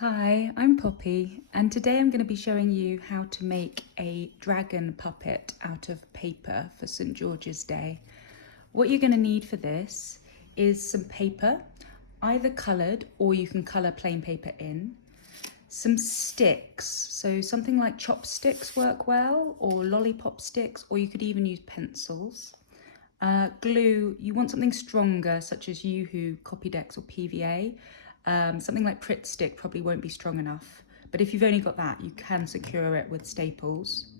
Hi, I'm Poppy, and today I'm going to be showing you how to make a dragon puppet out of paper for St. George's Day. What you're going to need for this is some paper, either coloured or you can colour plain paper in, some sticks, so something like chopsticks work well, or lollipop sticks, or you could even use pencils. Glue, you want something stronger, such as Yoo-Hoo, Copydex or PVA. Something like Pritt Stick probably won't be strong enough, but if you've only got that, you can secure it with staples.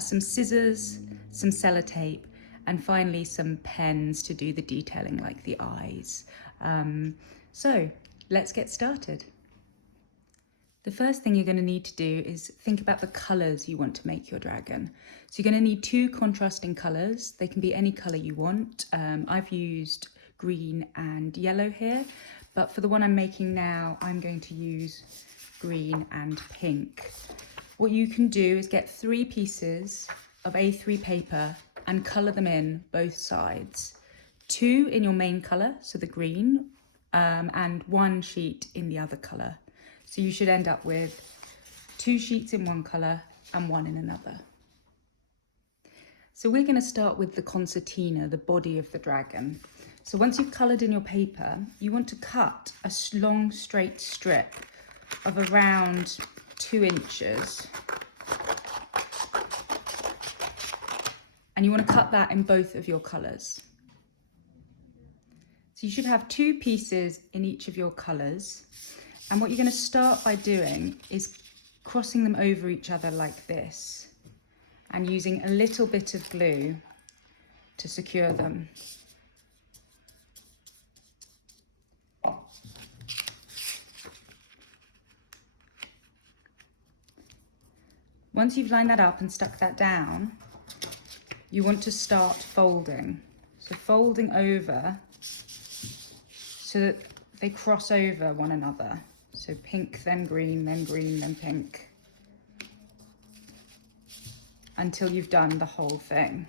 Some scissors, some sellotape, and finally some pens to do the detailing like the eyes. So let's get started. The first thing you're going to need to do is think about the colours you want to make your dragon. So you're going to need two contrasting colours. They can be any colour you want. I've used green and yellow here, but for the one I'm making now, I'm going to use green and pink. What you can do is get 3 pieces of A3 paper and colour them in both sides. 2 in your main colour, so the green, and 1 sheet in the other colour. So you should end up with 2 sheets in one colour and 1 in another. So we're going to start with the concertina, the body of the dragon. So once you've coloured in your paper, you want to cut a long straight strip of around 2 inches. And you want to cut that in both of your colours. So you should have 2 pieces in each of your colours. And what you're going to start by doing is crossing them over each other like this and using a little bit of glue to secure them. Once you've lined that up and stuck that down, you want to start folding. So folding over so that they cross over one another. So pink, then green, then pink, until you've done the whole thing.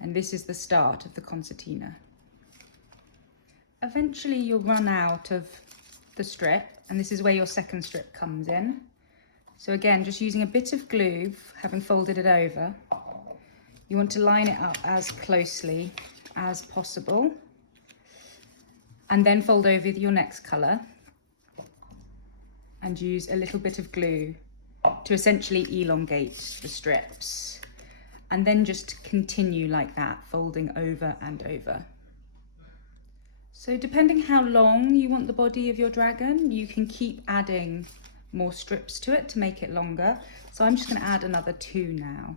And this is the start of the concertina. Eventually you'll run out of the strip, and this is where your second strip comes in. So again, just using a bit of glue, having folded it over, you want to line it up as closely as possible, and then fold over your next colour and use a little bit of glue to essentially elongate the strips, and then just continue like that, folding over and over. So depending how long you want the body of your dragon, you can keep adding more strips to it to make it longer. So I'm just going to add another 2 now.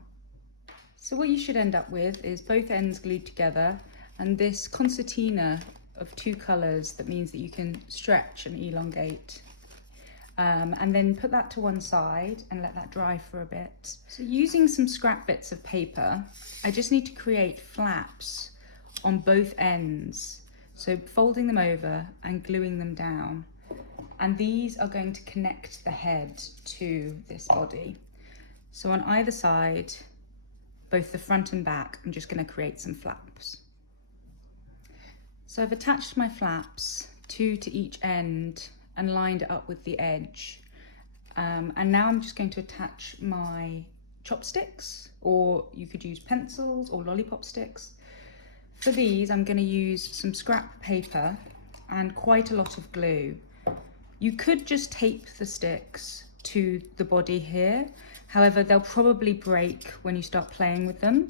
So what you should end up with is both ends glued together and this concertina of 2 colours. That means that you can stretch and elongate. And then put that to one side and let that dry for a bit. So using some scrap bits of paper, I just need to create flaps on both ends. So folding them over and gluing them down. And these are going to connect the head to this body. So on either side, both the front and back, I'm just going to create some flaps. So I've attached my flaps, 2 to each end, and lined it up with the edge. And now I'm just going to attach my chopsticks, or you could use pencils or lollipop sticks. For these, I'm going to use some scrap paper and quite a lot of glue. You could just tape the sticks to the body here. However, they'll probably break when you start playing with them.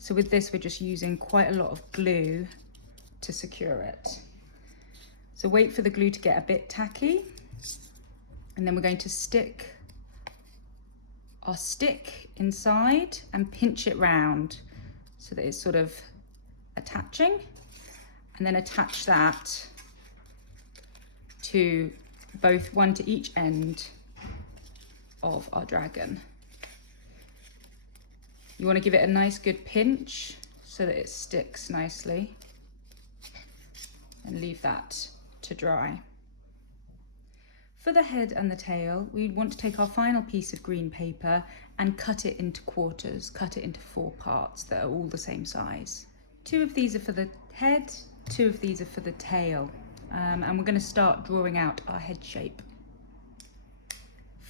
So with this, we're just using quite a lot of glue to secure it. So wait for the glue to get a bit tacky, and then we're going to stick our stick inside and pinch it round so that it's sort of attaching, and then attach that to both one to each end of our dragon. You want to give it a nice good pinch so that it sticks nicely, and leave that to dry. For the head and the tail, we want to take our final piece of green paper and cut it into quarters, cut it into 4 parts that are all the same size. 2 of these are for the head, 2 of these are for the tail, and we're going to start drawing out our head shape.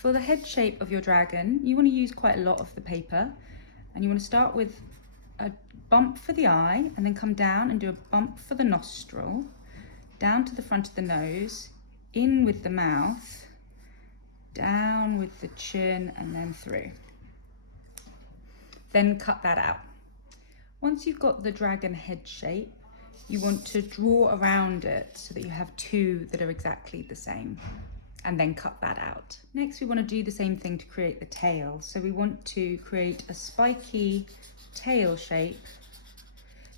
For the head shape of your dragon, you want to use quite a lot of the paper, and you want to start with a bump for the eye and then come down and do a bump for the nostril, down to the front of the nose, in with the mouth, down with the chin, and then through. Then cut that out. Once you've got the dragon head shape, you want to draw around it so that you have two that are exactly the same, and then cut that out. Next, we want to do the same thing to create the tail. So we want to create a spiky tail shape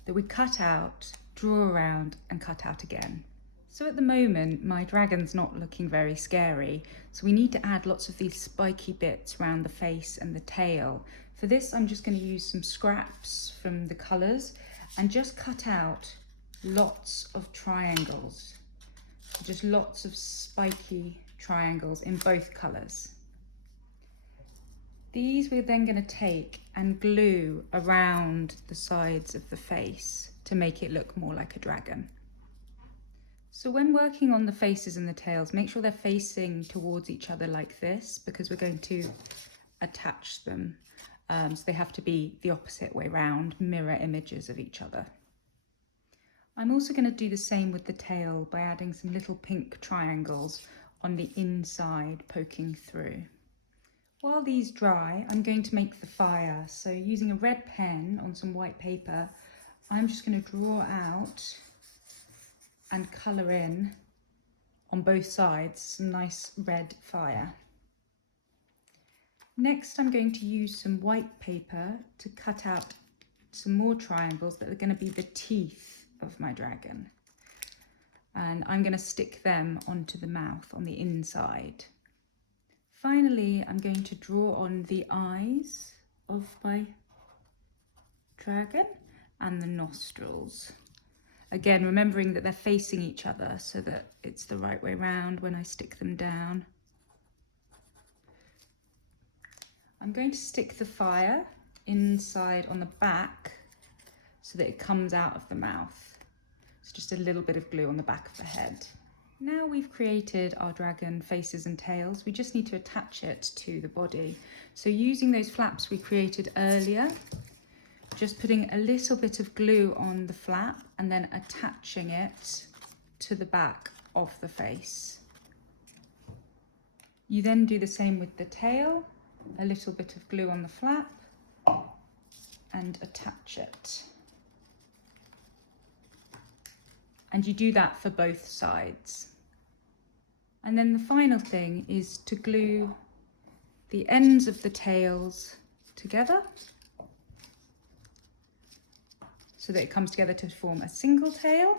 that we cut out, draw around, and cut out again. So at the moment, my dragon's not looking very scary, so we need to add lots of these spiky bits around the face and the tail. For this, I'm just going to use some scraps from the colours and just cut out lots of triangles. Just lots of spiky triangles in both colours. These we're then going to take and glue around the sides of the face to make it look more like a dragon. So when working on the faces and the tails, make sure they're facing towards each other like this, because we're going to attach them. So they have to be the opposite way round, mirror images of each other. I'm also going to do the same with the tail by adding some little pink triangles on the inside poking through. While these dry, I'm going to make the fire. So using a red pen on some white paper, I'm just going to draw out and colour in on both sides some nice red fire. Next, I'm going to use some white paper to cut out some more triangles that are going to be the teeth of my dragon. And I'm going to stick them onto the mouth on the inside. Finally, I'm going to draw on the eyes of my dragon and the nostrils. Again, remembering that they're facing each other so that it's the right way round when I stick them down. I'm going to stick the fire inside on the back so that it comes out of the mouth. It's just a little bit of glue on the back of the head. Now we've created our dragon faces and tails, we just need to attach it to the body. So using those flaps we created earlier, just putting a little bit of glue on the flap and then attaching it to the back of the face. You then do the same with the tail, a little bit of glue on the flap and attach it. And you do that for both sides. And then the final thing is to glue the ends of the tails together so that it comes together to form a single tail,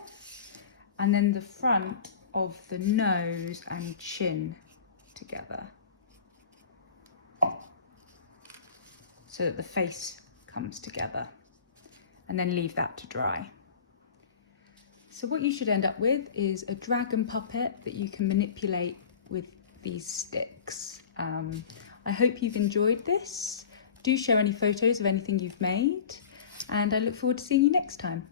and then the front of the nose and chin together so that the face comes together, and then leave that to dry. So what you should end up with is a dragon puppet that you can manipulate with these sticks. I hope you've enjoyed this. Do share any photos of anything you've made, and I look forward to seeing you next time.